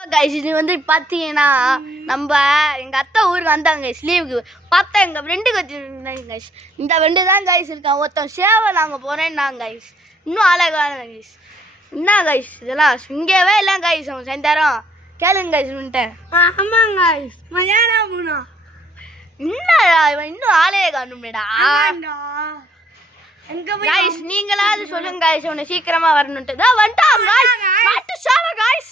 guys இது வந்து பார்த்தீங்கன்னா நம்ம எங்கள் அத்தை ஊருக்கு வந்தாங்க கைஸ் லீவுக்கு பார்த்தா எங்கள் ஃப்ரெண்டு கட்டிருந்தாங்க கைஸ் இந்த ஃப்ரெண்டு தான் கைஸ் இருக்கான் ஒருத்தன் சேவை நாங்கள் போகிறேன்னாங்க கைஸ் இன்னும் அழகான கைஸ் என்ன கைஸ் இதெல்லாம் இங்கேவே இல்லை கைஸ் அவன் செஞ்சாரம் கேளுங்க கைஸ் வந்துட்டேன் ஆமாங்க கைஸ் மலையாளம் போனா என்னடா இவன் இன்னும் ஆளையே காணுமேடா எங்க கைஸ் நீங்களாவது சொல்லுங்க கைஸ் அவனை சீக்கிரமா வரணும்ட்டு தான் வந்துட்டான் கைஸ் மாட்டு சேவை கைஸ்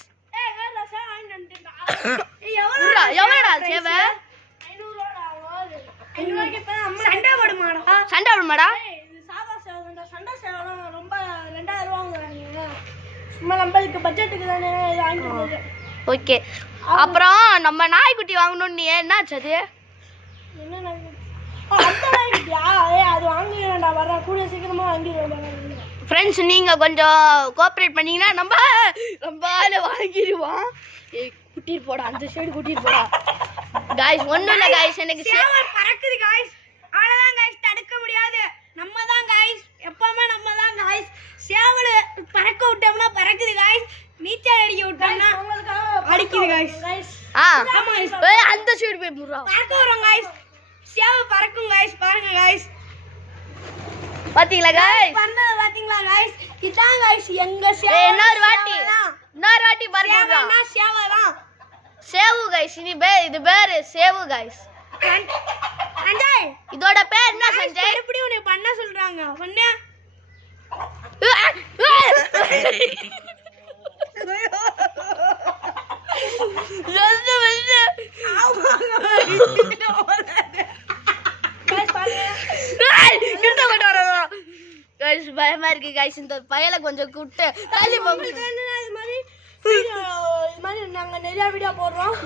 எவ்வளோடா சேவை சண்டை போடுமாடா சண்டை விடுமாடா சாதா சேவை சண்டை சேவை ரொம்ப 2000 ரூபாங்க சும்மா நம்மளுக்கு பட்ஜெட்டுக்கு தானே வாங்கிட்டு ஓகே அப்புறம் நம்ம நாய்க்குட்டி வாங்கணும்னு என்னாச்சு அது என்ன அது வாங்கிடுவேன்டா வர கூட சீக்கிரமா வாங்கிடுவேன் ஃப்ரெண்ட்ஸ் நீங்கள் கொஞ்சம் கோஆப்ரேட் பண்ணீங்கன்னா நம்ம ஆளை வாங்கிடுவோம் கூட்டிட்டு போடா அந்த சைடு கூட்டிட்டு போடா காய்ஸ் ஒன்றும் இல்லை காய்ஸ் எனக்கு சேவை பறக்குது காய்ஸ் அவ்வளோதான் காய்ஸ் தடுக்க முடியாது நம்ம தான் காய்ஸ் எப்பவுமே நம்ம தான் காய்ஸ் சேவலை பறக்க விட்டோம்னா பறக்குது காய்ஸ் நீச்சல் அடிக்க விட்டோம்னா அடிக்குது காய்ஸ் அந்த சைடு போய் போடுறா பறக்க வரும் காய்ஸ் சேவை பறக்கும் காய்ஸ் பாருங்க காய்ஸ் பாத்தீங்களா காய்ஸ் பண்ணது பாத்தீங்களா காய்ஸ் இதான் காய்ஸ் எங்க சேவை இன்னொரு வாட்டி பாருங்க சேவை தான் சேவு காய்ஸ் இது பேரு சேவு காய்ஸ் சஞ்சய் இதோட பேர் என்ன சஞ்சய் எப்படி உன்னை பண்ண சொல்றாங்க சொன்னியா பயமா இருக்கு காய்ஸ் இந்த பயலை கொஞ்சம் கூப்பிட்டு தள்ளி போங்க இது மாதிரி நாங்க நிறைய வீடியோ போடுறோம்